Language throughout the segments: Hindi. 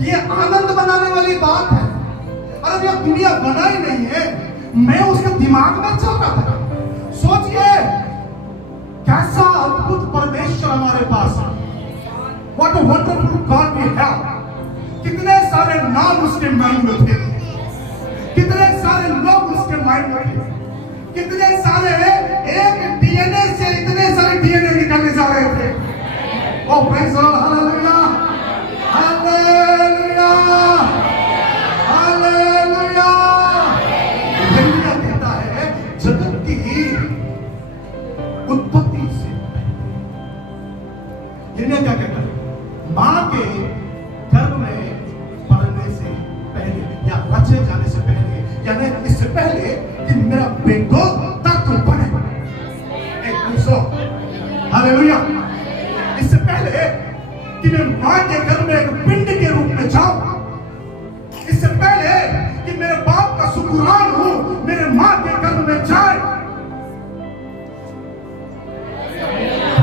ये आनंद बनाने वाली बात है। अरे ये दुनिया बना ही नहीं है, मैं उसके दिमाग में चल रहा था। सोचिए कैसा अद्भुत परमेश्वर हमारे पास है। What a wonderful God we have। कितने सारे नाम उसके माइंड में थे, कितने सारे लोग उसके माइंड में थे, कितने सारे एक डीएनए से इतने सारे डीएनए निकलने जा रहे थे। Oh praise the Lord, hallelujah hallelujah hallelujah. यिर्मयाह कहता है जगत की उत्पत्ति से, यिर्मयाह क्या कहता है, मां के गर्भ में पड़ने से पहले या रचे जाने से पहले, यानी इससे पहले कि मेरा बेटोल तत्व बने, हालेलुया, इससे पहले कि मैं मां के गर्भ में एक पिंड के रूप में जाऊं, इससे पहले कि मेरे बाप का शुक्रान हूं मेरे मां के गर्भ में जाए।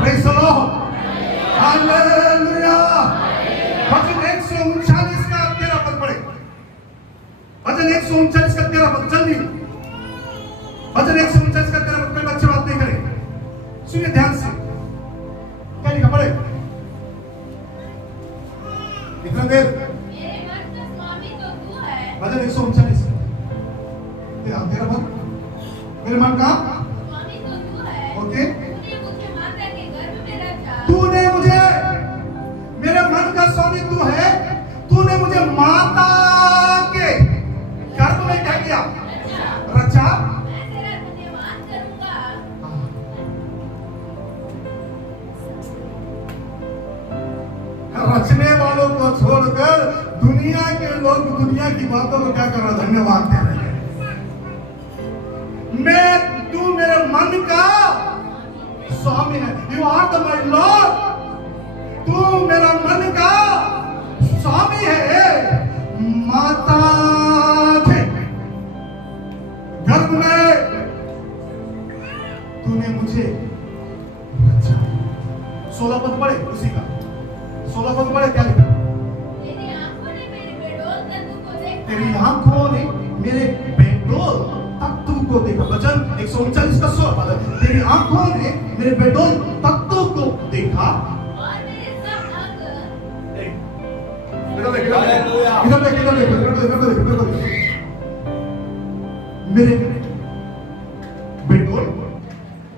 Praise the Lord, hallelujah. वचन 139 का 13 पद पढ़े, वचन 139 का 13 पद, जल्दी वचन 139 का 13 पद। बच्चे बात नहीं करें, सुनिए ध्यान से, क्या लिखा पढ़े, इतना देर। मेरे मन का स्वामी तो तू है। वचन 139 13 पद, मेरे मन का स्वामी तो तू है। ओके, तूने मुझे माता के गर्भ में रचा। तूने मुझे, मेरे मन का स्वामी तू है, तूने मुझे माता के गर्भ में क्या किया, रचा। मैं तेरा धन्यवाद करूंगा। रचने वालों को छोड़कर दुनिया के लोग दुनिया की बातों को क्या कर रहे, धन्यवाद कह रहे हैं। तू मेरे मन का स्वामी है, you are the my lord. तू मेरा मन का स्वामी है, माता के गर्भ में तूने मुझे रचा। 16 पद पढ़े उसी का, 16 पद पढ़े, क्या लिखा, तेरी आंखों ने मेरे बेडोल तत्व को देखा। तेरी आंखों ने मेरे बेडोल तत्व को देखा। वचन 139 का 16 पद, तेरी आंखों ने मेरे बेडोल तत्व को देखा और मेरे सब अंग। मेरे बेडोल,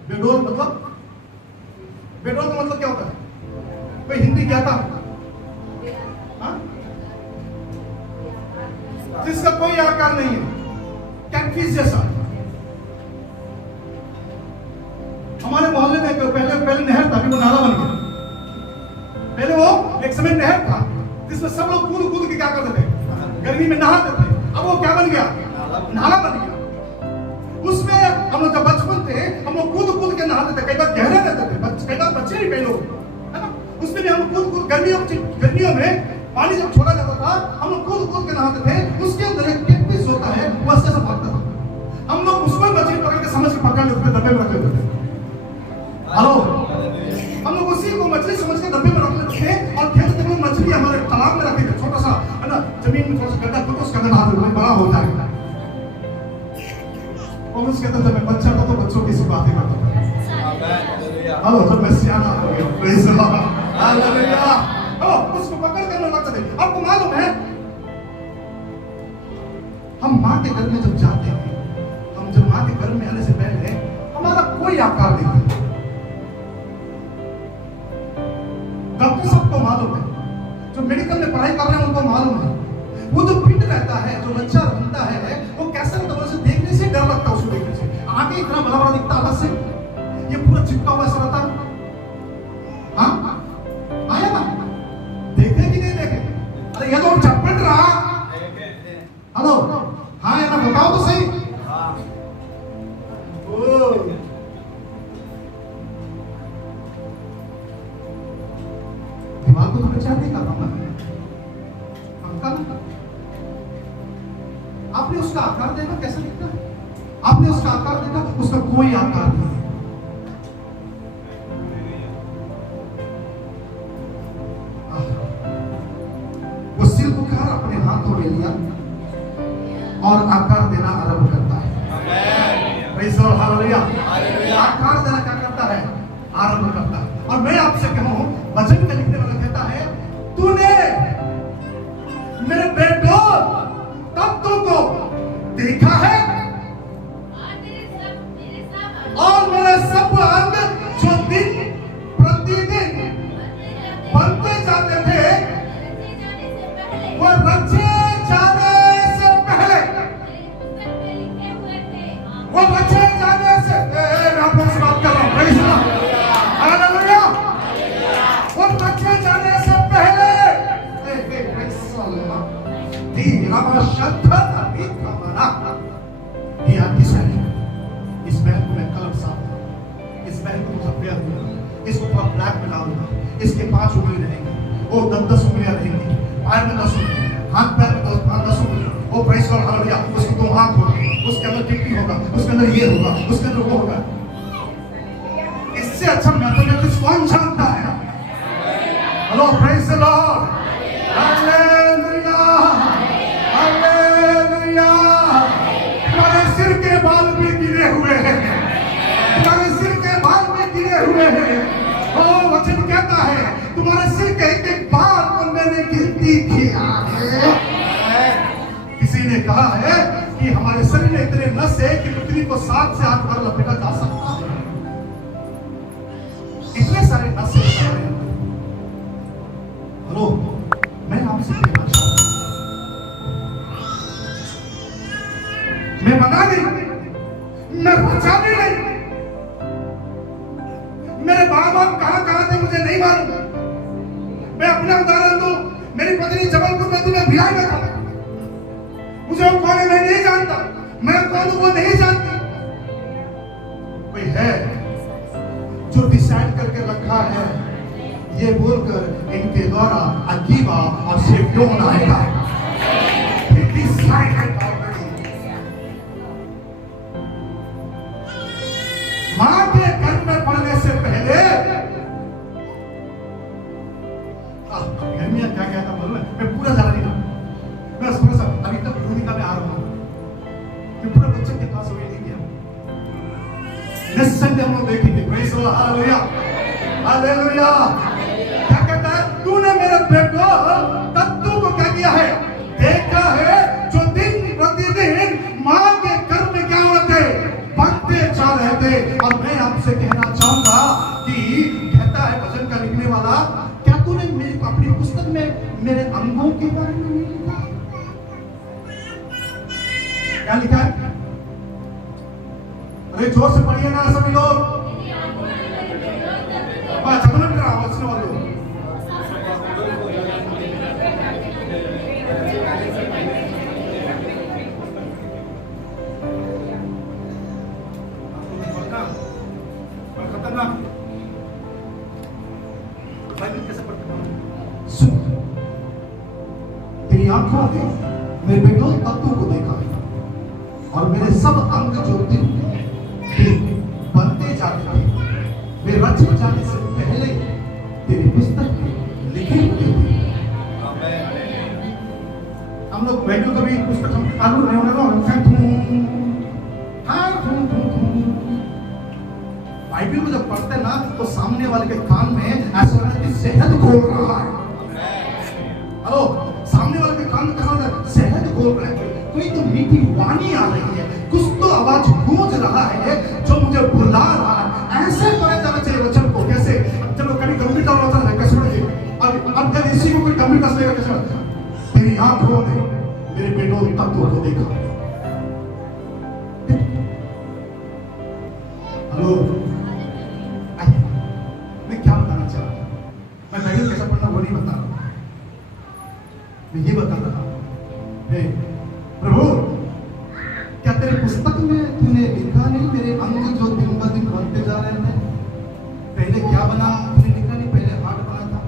बेडोल मतलब, बेडोल का मतलब क्या होता है, कोई हिंदी क्या था, जिसका कोई आकार नहीं है, कैटफिश जैसा। हमारे मोहल्ले में पहले नहर था, अभी वो नाला बन गया। पहले वो एक समय नहर था जिसमें सब लोग कूद कूद के क्या करते थे, गर्मी में नहाते थे। अब वो क्या बन गया, नाला बन गया। उसमें हम लोग जब बचपन थे, हम लोग कूद कूद के नहाते थे, कई बार गहरे रहते थे, कई बार बच्चे नहीं, कई लोग, है ना। उसमें भी हम कूद कूद, गर्मियों में पानी जब छोड़ा जाता था, हम लोग कूद कूद के नहाते थे। उसके अंदर एक कैटफिश होता है, वो ऐसे से भागता था। हम लोग उसमें मछली पकड़ के समझ के पकड़ लेते थे, डब्बे में रख लेते थे। हेलो, हम लोग उसी को मछली समझ के डब्बे में रख लेते थे और खेलते थे। मछली हमारे तालाब में रखे थे, छोटा सा, है ना, जमीन में थोड़ा सा गड्ढा खोद, उसके अंदर नहा देते, बड़ा हो जाएगा। और उसके अंदर जब मैं बच्चा था तो बच्चों की सी बातें करता था। हेलो, जब मैं सियाना हो गया, प्रेज़ द लॉर्ड, हालेलुया, उसको पकड़ कर मैं रखते थे। आपको मालूम है, हम माँ के घर में जब जाते हैं, हम जब माँ के घर में आने से पहले हमारा कोई आकार नहीं था। डॉक्टर सबको मालूम है, जो मेडिकल में पढ़ाई कर रहे हैं उनको मालूम है, वो जो पिंड रहता है, जो बच्चा बनता है, वो कैसा रहता है, उसे देखने से डर लगता है। उसको देखने से आगे इतना बड़ा बड़ा दिखता है, से ये पूरा चिपका हुआ ऐसा रहता है। हाँ, आया ना, देखे कि नहीं देखे? अरे ये तो चप्पट रहा। हेलो, हाँ या ना, बताओ तो सही। दिमाग को तो मैं चाहते कर रहा हूं ना, अंकल। आपने उसका आकार देखा कैसा दिखता है? आपने उसका आकार देखा? उसका कोई आकार नहीं। वो सिल्क का ले लिया और आकार देना आरंभ करता है। Praise the Lord, hallelujah. आकार देना क्या करता है? आरंभ करता है। और मैं आपसे कहूं, वचन का लिखने वाला कहता है, तूने मेरे बेटों तत्वों को देखा है और मेरे सब अंग जो दिन प्रतिदिन बनते जाते थे, वो रचे जाने से पहले, वो रचे जाने से, मैं आपसे बात कर रहा हूँ, प्रेज़ द लॉर्ड, हालेलुया। वो रचे जाने से पहले, इस बैग को मैं कलर साफ, इस बैग को सफेद दूंगा, इसको पूरा ब्लैक में डालूंगा, इसके 5 उंगली रहेंगी, वो 10 उंगलियां रहेंगी, पैर में 10 उंगली, हाथ पैर में 10 उंगली, वो प्रेज़ द लॉर्ड, हालेलुया। उसको 2 हाथ होंगे, उसके अंदर टिप्पी होगा, उसके अंदर ये होगा, उसके अंदर वो होगा। इससे अच्छा मैथमेटिक्स कौन जानता है? Hello, praise the Lord, hallelujah, hallelujah. तुम्हारे सिर के बाल भी गिरे हुए हैं, तुम्हारे सिर के बाल भी गिरे हुए हैं। ओ वचन कहता है, तुम्हारे सिर के एक बाल को मैंने गिनती किया है। किसी ने कहा है कि हमारे शरीर में इतने नस है कि पृथ्वी को 7 से 8 बार लपेटा जा सकता है। इतने सारे नस है। हेलो, मैं आपसे कहना चाहता हूं, मैं बनाने नहीं, मैं बचाने नहीं। मेरे बाप कहां थे मुझे नहीं मालूम। मैं अपना उदाहरण दूं, मेरी पत्नी जबलपुर में थी, मैं भिलाई में था। मुझे वो कौन है मैं नहीं जानता, मैं कौन हूं वो नहीं जानती। कोई है जो डिसाइड करके रखा है, ये बोलकर इनके द्वारा अकीबा और शेफ्योन आएगा। मां के गर्भ में पड़ने से पहले गर्मियां क्या कहता मालूम है? मैं पूरा जा नहीं रहा, मैं थोड़ा सा अभी तक भूमिका में आ रहा हूं। मैं पूरा बच्चों के पास हुए नहीं गया, निस्संदेह हम लोग देखेंगे। Praise the Lord, hallelujah, hallelujah. क्या कहता है? तूने मेरे बेटों तत्वों को क्या किया है? देखा है, जो दिन प्रतिदिन मां के गर्भ में क्या होते बनते जा रहे थे। और मैं आपसे कहना चाहूंगा कि कहता है वचन का लिखने वाला, क्या तूने मेरी अपनी पुस्तक में मेरे अंगों के बारे में नहीं लिखा? क्या लिखा है? अरे जोर से पढ़िए ना सभी लोग। आवाज वाले खतरनाक कैसे पढ़ते? तेरी आंखों ने मेरे बेटों तत्वों को देखा और मेरे सब अंग जो दिन बनते जाते थे, वे रचे जाने से पहले तेरी पुस्तक में लिखे हुए थे। हम लोग बैठो कभी पुस्तक हम आलू नहीं होने बाइबल को जब पढ़ते ना तो सामने वाले के कान में ऐसा लग रहा है कि शहद घोल रहा है। हेलो, सामने वाले के कान में कैसा लग रहा है? शहद घोल रहा है। कोई तो मीठी वाणी आ रही है, कुछ तो आवाज गूंज रहा है जो मुझे बुला रहा है। ऐसे पढ़ा जाना चाहिए वचन को। कैसे? चलो कभी गंभीरता होता है कैसे पढ़िए। अब जब इसी को कोई गंभीरता से लेगा कैसे पढ़ता? तेरी आंखों ने मेरे बेटों तत्वों को देखा। हेलो, मैं क्या बताना चाह रहा हूं? मैं बाइबल कैसा पढ़ना वो नहीं बता रहा, मैं ये बता रहा हूं, प्रभु क्या तेरे पुस्तक में तूने लिखा नहीं मेरे अंग जो दिन ब दिन बनते जा रहे हैं? पहले क्या बना तूने लिखा नहीं? पहले हार्ट बना था,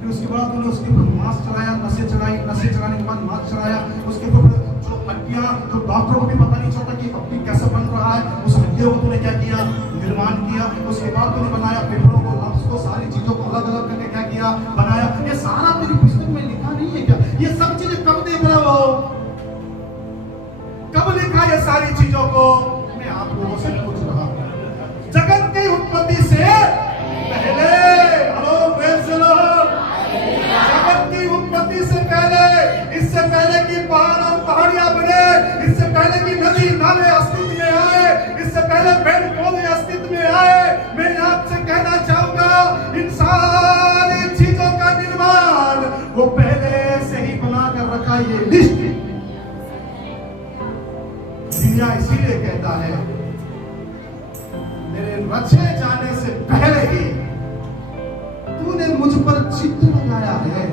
फिर उसके बाद तूने उसके ऊपर मांस चढ़ाया, नसें चढ़ाई, नसें चढ़ाने के बाद मांस चढ़ाया, उसके ऊपर जो हड्डियां जो डॉक्टरों को भी पता नहीं चलता कि हड्डी कैसे बन रहा है, उस हड्डियों को तूने क्या किया? निर्माण किया। उसके बाद तूने बनाया फेफड़ों को, लफ्ज को, सारी चीजों को अलग अलग करके क्या किया? बनाया। ये सारा तेरी पुस्तक में लिखा नहीं है क्या? ये सब चीजें कब देख रहे हो? कब लिखा ये सारी चीजों को? मैं आप लोगों से पूछ रहा हूं। जगत की उत्पत्ति से पहले, हेलो प्रेज़ द लॉर्ड, जगत की उत्पत्ति से पहले, इससे पहले कि पहाड़ और पहाड़ियां बने, इससे पहले कि नदी नाले अस्तित्व में आए, इससे पहले पेड़ पौधे अस्तित्व में आए, मैं आपसे कहना चाहूंगा इन सारी चीजों का निर्माण वो पहले से ही बनाकर रखा। ये लिस्ट दुनिया इसीलिए कहता है मेरे रचे जाने से पहले ही तूने मुझ पर चित्र लगाया है।